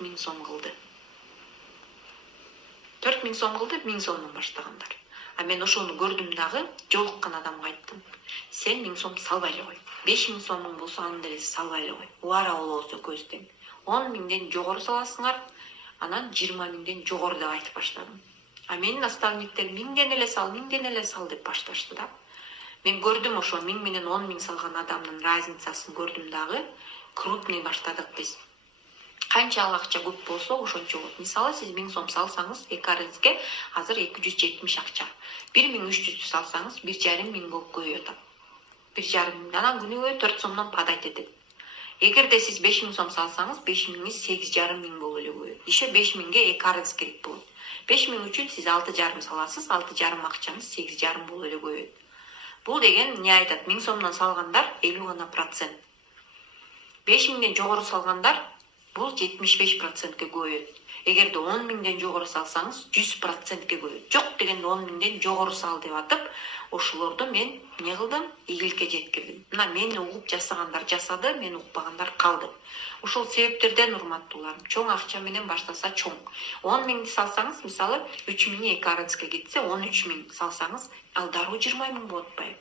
4000 сом кылды. 4000 сом кылды, 1000 сомдон баштагандар. А мен ошону көрдүм дагы, жолуккан адамга айттым. Сен 1000 сом салбай эле кой. 5000 сомуң болсо аны деле салбай эле кой. Убара болобуз экөөбүз тең. 10 миңден жогору саласыңар, анан 20 миңден жогору деп айтып баштадым. А менин наставниктер 1000ден эле сал деп башташты да. Мен көрдүм ошо 1000 менен 10 миң салган адамдын разницасын көрдүм дагы. Крупный баштадык биз. Канча акча көп болсо ошончо болот. Мисалы сиз 1000 сом салсаңыз, эки арызге азыр 270 акча. 1300 салсаңыз 1,5 миң болуп көбөйөт. 1,5 миң. Анан күнүгө 4 сомдон падайт этет. Эгерде сиз 5000 сом салсаңыз, 5000иңиз 8,5 миң болуп эле көбөйөт. Иши 5 миңге эки арыз керек болот. 5 миң үчүн сиз 6,5 саласыз, 6,5 акчаңыз 8,5 болуп эле көбөйөт. Бул деген эмне айтат? 1000 сомдон салгандар 50%. 5 миңден жогору салгандар бул 75%ке көбөйөт. Эгерде 10 миңден жогору салсаңыз 100%ке көбөйөт. Жок дегенде 10 миңден жогору сал деп атып, ошолорду мен эмне кылдым? Ийгиликке жеткирдим. Мына мени угуп жасагандар жасады, мени укпагандар калды. Ошол себептерден урматтууларым, чоң акча менен баштаса чоң. 10 миңди салсаңыз, мисалы 3 миңи эки арызга кетсе, 13 миң салсаңыз, ал дароо 20 миң болуп атпайбы?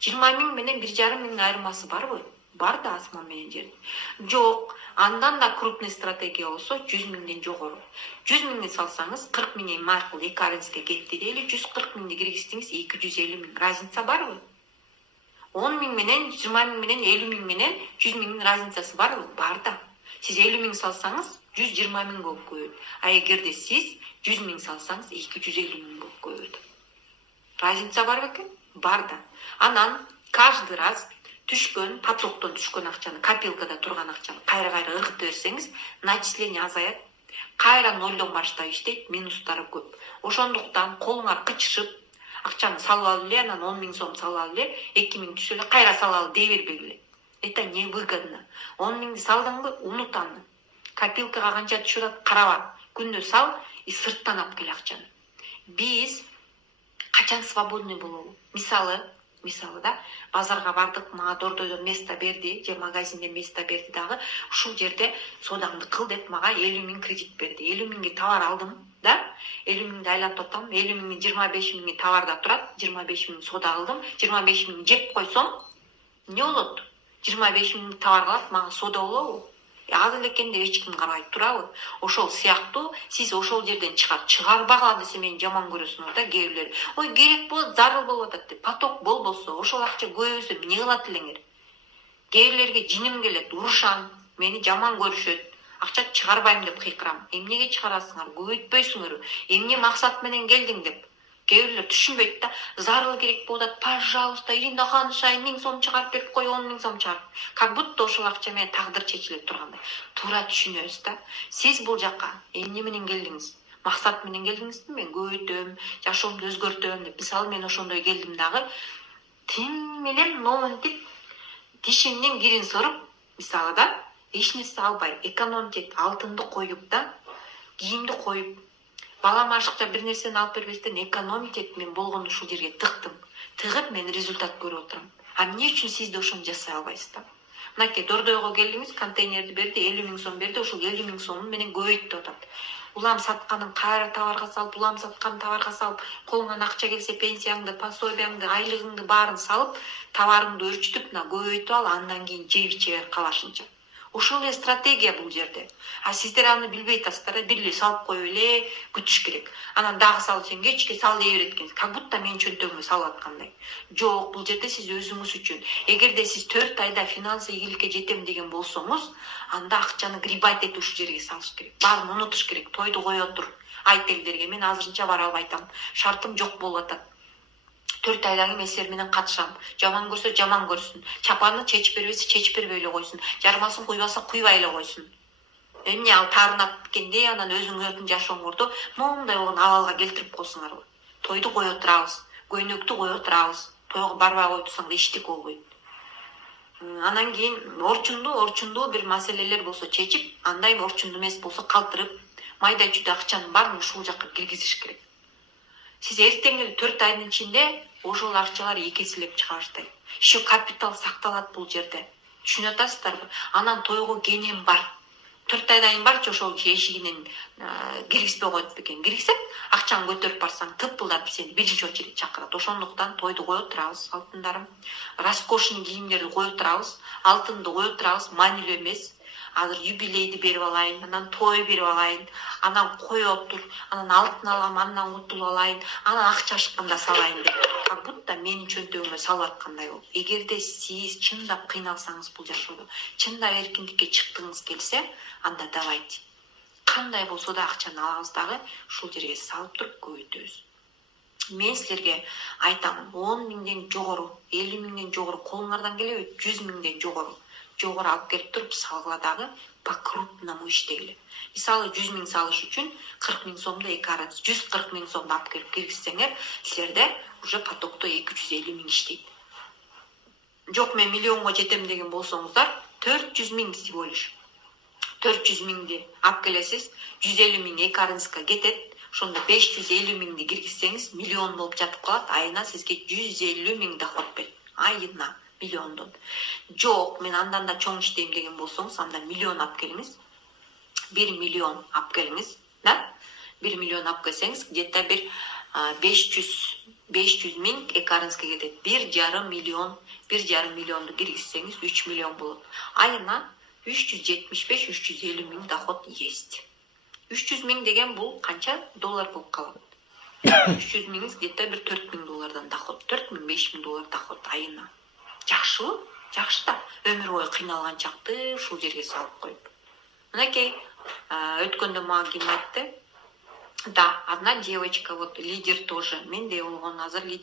20 миң менен 1,5 миңдин айырмасы барбы? Бар да асман менен жер. Жок, андан да крупный стратегия болсо 100 миңден жогору. 100 миңди салсаңыз 40 миңи макул эки арызга кетти дейли, 140 миңди киргиздиңиз 250 миң. Разница барбы? 10 миң менен 20 миң менен 50 миң менен 100 миңдин разницасы барбы? Бар да. Сиз 50 миң салсаңыз 120 миң болуп көбөйөт. А эгерде сиз 100 миң салсаңыз 250 миң болуп көбөйөт. Разница бар бекен? Бар да. Анан каждый раз түшкөн, потоктон түшкөн акчаны, копилкада турган акчаны кайра ыргытып берсеңиз, начисление азаят. Кайра нолдон баштап иштейт, минустары көп. Ошондуктан колуңар кычышып, акчаны салып алып эле, анан 10 миң сом салып алып эле, 2 миң түшө эле, кайра салып алып дей бербегиле. Это невыгодно. 10 миңди салдыңбы, унут аны. Копилкага канча түшүп атат, караба. Күндө сал и сырттан алып кел акчаны. Биз качан свободный болобу? Мисалы да, базарга бардык, мага дордойдон место берди, же магазинде место берди дагы, ушул жерде содаңды кыл деп мага 50 миң кредит берди. 50 миңге товар алдым, да? 50 миңди айлантып атам, 50 миңдин 25 миңи товарда турат, 25 миң сода кылдым, 25 миң жеп койсом, эмне болот? 25 миң товар калат, мага сода болобу? Аз элекен деп эч ким карабайт турабы? Ошол сыяктуу сиз ошол жерден чыгарбагыла десе мени жаман көрөсүңөр да кээ бирлер. Ой, керек болот, зарыл болуп атат деп. Поток болбосо, ошол акча көбөйсө эмне кылат элеңер? Кээ бирлерге жиним келет, урушам, мени жаман көрүшөт. Акча чыгарбайм деп кыйкырам. Эмнеге чыгарасыңар? Көбөйтпөйсүңөр. Эмне максат менен келдиң деп. Кээ бирлер түшүнбөйт да, зарыл керек болуп атат. Пожалуйста, Ирина Ханышай 1000 сом чыгарып берип кой, 10 миң сом чыгарып. Как будто ошол акча менен тагдыр чечилет тургандай. Туура түшүнөбүз да. Сиз бул жака эмне менен келдиңиз? Максат менен келдиңизби? Мен көбөйтөм, жашоомду өзгөртөм деп. Мисалы мен ошондой келдим дагы. Тим менен моментип тишимдин кирин соруп, мисалы да, эч нерсе албай, экономить, алтынды коюп да, кийимди коюп, балам ашыкча бир нерсени алып бербестен экономить мен болгону ушул жерге тыктым. Тыгып мен результат көрүп отурам. А эмне үчүн сиз да ошону жасай албайсыз да? Мынакей дордойго келдиңиз, контейнерди берди, 50 миң сом берди, ошол 50 миң сомун менен көбөйт деп атат. Улам сатканын кайра товарга салып, улам сатканын товарга салып, колуңан акча келсе пенсияңды, пособияңды, айлыгыңды баарын салып, товарыңды өрчүтүп, көбөйтүп ал, андан кийин жеп калашынча. Ошол эле стратегия бул жерде. А сиздер аны билбей атасыздар, бир эле салып коюп эле күтүш керек. Анан дагы салып сен кечке сал дей берет экенсиз. Как будто мен чөнтөгүмө салып аткандай. Жок, бул жерде сиз өзүңүз үчүн. Эгерде сиз 4 айда финансы ийгиликке жетем деген болсоңуз, анда акчаны грибайт этип ушул жерге салыш керек. Баарын унутуш керек. Тойду кое тур. Айт элдерге, мен азырынча бара албай атам. Шартым жок болуп атат. 4 айдан кийин эсер менен катышам. Жаман көрсө жаман көрсүн. Чапаны чечип бербесе чечип бербей эле койсун. Жармасын куйбаса куйбай эле койсун. Эмне ал таарынат эткенде анан өзүңөрдүн жашооңорду моундай болгон абалга келтирип койсуңарбы? Тойду кое турабыз, көйнөктү кое турабыз. Тойго барбай коюп турсаң да эчтеке болбойт. Анан кийин орчундуу бир маселелер болсо чечип, андай орчундуу эмес болсо калтырып, майда чүйдө акчанын баарын ушул жакка киргизиш керек. Сиз эртең эле 4 айдын ичинде ошол акчалар эки эселеп чыга баштайт. Еще капитал сакталат бул жерде. Түшүнүп атасыздарбы? Анан тойго кенем бар. 4 айдан барчу ошол эшигинен киргизбей коет бекен. Киргизет акчаңды көтөрүп барсаң тыппылдатып сени биринчи очередь чакырат. Ошондуктан тойду кое турабыз, алтындарым. Роскошный кийимдерди кое турабыз, алтынды кое турабыз, маанилүү эмес. Азыр юбилейди берип алайын, анан той берип алайын, анан коёп тур, анан алтын алам, андан кутулуп алайын, анан акча ашканда салайын деп. Как будто менин чөнтөгүмө салып аткандай болуп. Эгерде сиз чындап кыйналсаңыз бул жашоодо, чындап эркиндикке чыккыңыз келсе, анда давайте. Кандай болсо да акчаны алабыз дагы ушул жерге салып туруп көбөйтөбүз. Мен силерге айтамын, 10 миңден жогору, 50 миңден жогору колуңардан келеби, 100 миңден жогору алып келип туруп салгыла дагы по-крупному иштегиле. Мисалы 100 миң салыш үчүн 40 миң сомду 140 миң сомду алып келип киргизсеңер, силерде уже потокто 250 миң иштейт. Жок, мен миллионго жетем деген болсоңуздар, 400 миң всего лишь. 400 миңди алып келесиз, 150 миң экарынска кетет. Ошондо 550 миңди киргизсеңиз, миллион болуп жатып калат. Айына сизге 150 миң доход берет. Айына миллиондон. Жок, мен андан да чоң иштейм деген болсоңуз, анда миллион алып келиңиз. 1 миллион алып келиңиз, да? 1 миллион алып келсеңиз, где-то бир 500 миң экарынска кетет. 1,5 миллионду киргизсеңиз 3 миллион болот. Айына 375-350 миң доход есть. 300 миң деген бул канча доллар болуп калат? 300 миңиз где-то бир 4 миң доллардан доход, 4 миң 5 миң доллар доход айына. Жакшыбы? Жакшы да. Өмүр бою кыйналган чакты ушул жерге салып коюп. Мынакей, өткөндө мага ким айтты? Да, одна девочка, вот лидер тоже. Менде болгон азыр лидер